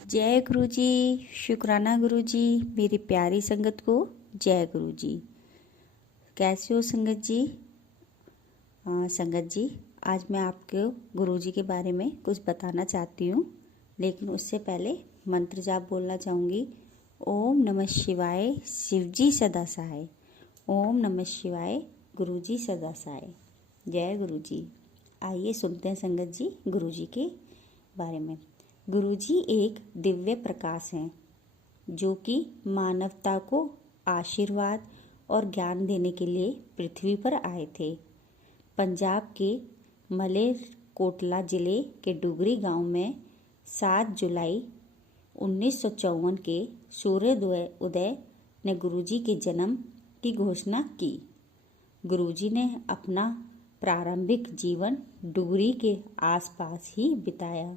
जय गुरु जी। शुक्राना गुरु जी। मेरी प्यारी संगत को जय गुरु जी। कैसे हो संगत जी? संगत जी, आज मैं आपको गुरु जी के बारे में कुछ बताना चाहती हूँ, लेकिन उससे पहले मंत्र जाप बोलना चाहूँगी। ओम नमः शिवाय, शिव जी सदा सहाय। ओम नमः शिवाय, गुरु जी सदा सहाय। जय गुरु जी। आइए सुनते हैं संगत जी गुरु जी के बारे में। गुरु जी एक दिव्य प्रकाश हैं, जो कि मानवता को आशीर्वाद और ज्ञान देने के लिए पृथ्वी पर आए थे। पंजाब के मलेरकोटला जिले के डुगरी गांव में 7 जुलाई 1954 के सूर्योदय ने गुरुजी के जन्म की घोषणा की। गुरुजी ने अपना प्रारंभिक जीवन डुगरी के आसपास ही बिताया।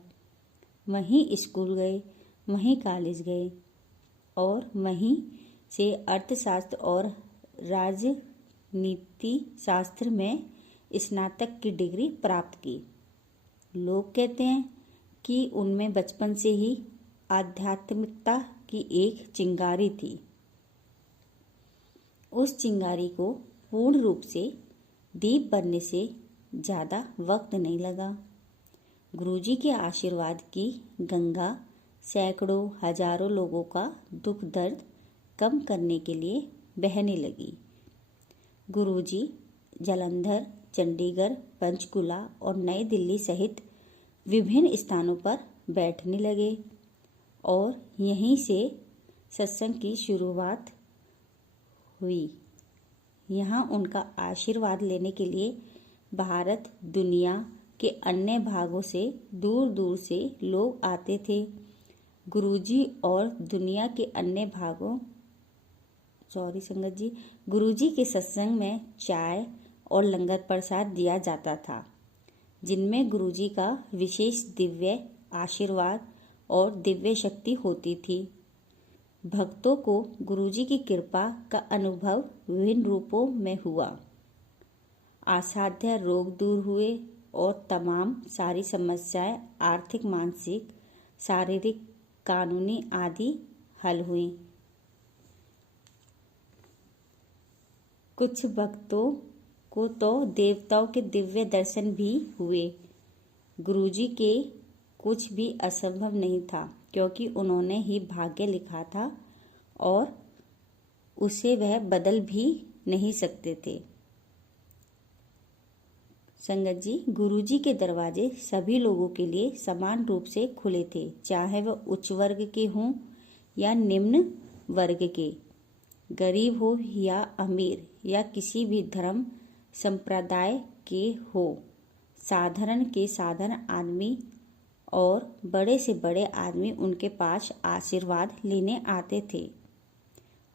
वहीं स्कूल गए, वहीं कॉलेज गए और वहीं से अर्थशास्त्र और राजनीति शास्त्र में स्नातक की डिग्री प्राप्त की। लोग कहते हैं कि उनमें बचपन से ही आध्यात्मिकता की एक चिंगारी थी। उस चिंगारी को पूर्ण रूप से दीप बनने से ज़्यादा वक्त नहीं लगा। गुरुजी के आशीर्वाद की गंगा सैकड़ों हजारों लोगों का दुख दर्द कम करने के लिए बहने लगी। गुरुजी जालंधर, चंडीगढ़, पंचकुला और नई दिल्ली सहित विभिन्न स्थानों पर बैठने लगे और यहीं से सत्संग की शुरुआत हुई। यहाँ उनका आशीर्वाद लेने के लिए भारत दुनिया के अन्य भागों से दूर दूर से लोग आते थे। गुरुजी और दुनिया के अन्य भागों संगत जी, गुरुजी के सत्संग में चाय और लंगर प्रसाद दिया जाता था, जिनमें गुरुजी का विशेष दिव्य आशीर्वाद और दिव्य शक्ति होती थी। भक्तों को गुरुजी की कृपा का अनुभव विभिन्न रूपों में हुआ। असाध्य रोग दूर हुए और तमाम सारी समस्याएं आर्थिक, मानसिक, शारीरिक, कानूनी आदि हल हुई। कुछ भक्तों को तो देवताओं के दिव्य दर्शन भी हुए। गुरुजी के कुछ भी असंभव नहीं था, क्योंकि उन्होंने ही भाग्य लिखा था और उसे वह बदल भी नहीं सकते थे। संगत जी, गुरुजी के दरवाजे सभी लोगों के लिए समान रूप से खुले थे, चाहे वह उच्च वर्ग के हों या निम्न वर्ग के, गरीब हो या अमीर, या किसी भी धर्म संप्रदाय के हो। साधारण के साधारण आदमी और बड़े से बड़े आदमी उनके पास आशीर्वाद लेने आते थे।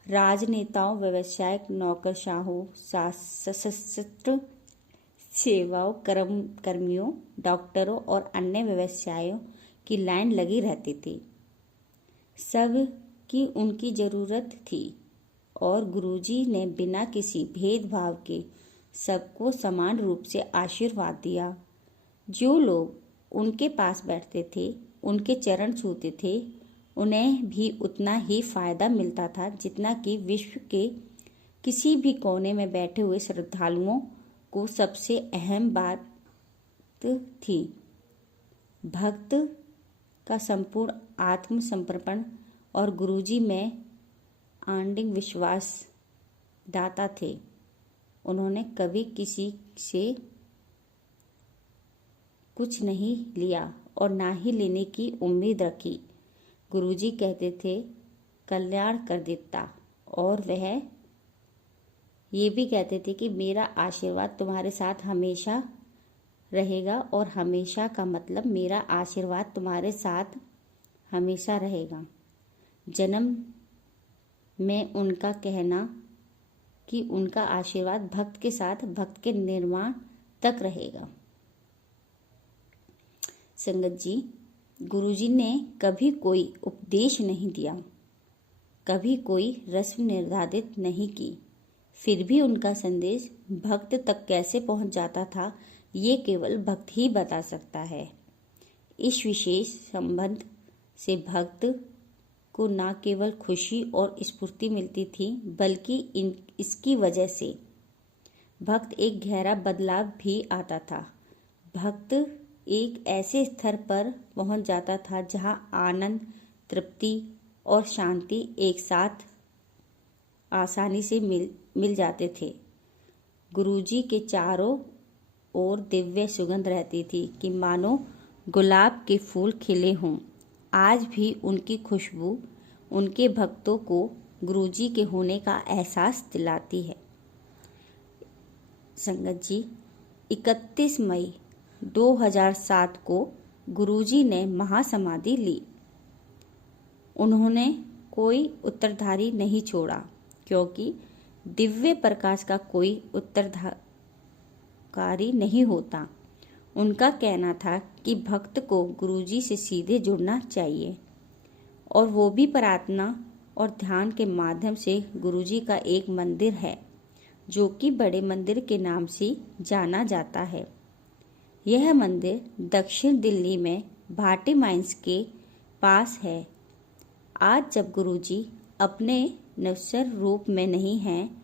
राजनेताओं, व्यवसायिक, नौकरशाहों, सशस्त्र सेवाओं, कर्मियों, डॉक्टरों और अन्य व्यवसायों की लाइन लगी रहती थी। सब की उनकी जरूरत थी और गुरुजी ने बिना किसी भेदभाव के सबको समान रूप से आशीर्वाद दिया। जो लोग उनके पास बैठते थे, उनके चरण छूते थे, उन्हें भी उतना ही फायदा मिलता था जितना कि विश्व के किसी भी कोने में बैठे हुए श्रद्धालुओं को सबसे अहम बात थी भक्त का संपूर्ण आत्मसमर्पण और गुरुजी में अडिग विश्वास दाता थे। उन्होंने कभी किसी से कुछ नहीं लिया और ना ही लेने की उम्मीद रखी। गुरुजी कहते थे कल्याण कर देता, और वह ये भी कहते थे कि मेरा आशीर्वाद तुम्हारे साथ हमेशा रहेगा, और हमेशा का मतलब मेरा आशीर्वाद तुम्हारे साथ हमेशा रहेगा। जन्म में उनका कहना कि उनका आशीर्वाद भक्त के साथ भक्त के निर्माण तक रहेगा। संगत जी, गुरुजी ने कभी कोई उपदेश नहीं दिया, कभी कोई रस्म निर्धारित नहीं की। फिर भी उनका संदेश भक्त तक कैसे पहुंच जाता था, ये केवल भक्त ही बता सकता है। इस विशेष संबंध से भक्त को न केवल खुशी और स्फूर्ति मिलती थी, बल्कि इसकी वजह से भक्त एक गहरा बदलाव भी आता था। भक्त एक ऐसे स्तर पर पहुंच जाता था जहां आनंद, तृप्ति और शांति एक साथ आसानी से मिल जाते थे। गुरुजी के चारों ओर दिव्य सुगंध रहती थी कि मानो गुलाब के फूल खिले हों। आज भी उनकी खुशबू उनके भक्तों को गुरुजी के होने का एहसास दिलाती है। संगत जी, 31 मई 2007 को गुरुजी ने महासमाधि ली। उन्होंने कोई उत्तराधारी नहीं छोड़ा, क्योंकि दिव्य प्रकाश का कोई उत्तराधिकारी नहीं होता। उनका कहना था कि भक्त को गुरुजी से सीधे जुड़ना चाहिए, और वो भी प्रार्थना और ध्यान के माध्यम से। गुरुजी का एक मंदिर है जो कि बड़े मंदिर के नाम से जाना जाता है। यह मंदिर दक्षिण दिल्ली में भाटी माइंस के पास है। आज जब गुरुजी अपने नश्वर रूप में नहीं हैं,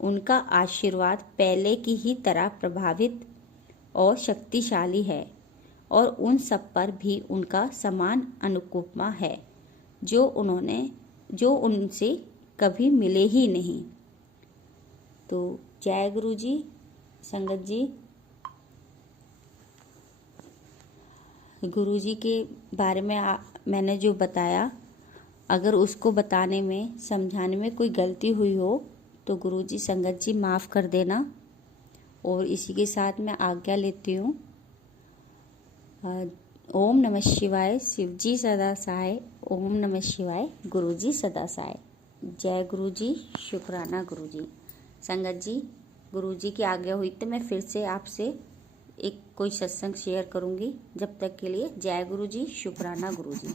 उनका आशीर्वाद पहले की ही तरह प्रभावित और शक्तिशाली है, और उन सब पर भी उनका समान अनुकंपा है जो उनसे कभी मिले ही नहीं। तो जय गुरुजी। संगत जी, गुरुजी के बारे में मैंने जो बताया, अगर उसको बताने में, समझाने में कोई गलती हुई हो तो गुरुजी, संगत जी माफ़ कर देना। और इसी के साथ मैं आज्ञा लेती हूँ। ओम नमः शिवाय। शिवजी सदा सहाय। ओम नमः शिवाय। गुरुजी सदा सहाय। जय गुरुजी। शुक्राना गुरुजी। संगत जी, गुरुजी की आज्ञा हुई तो मैं फिर से आपसे एक कोई सत्संग शेयर करूँगी। जब तक के लिए जय गुरुजी। शुक्राना गुरुजी।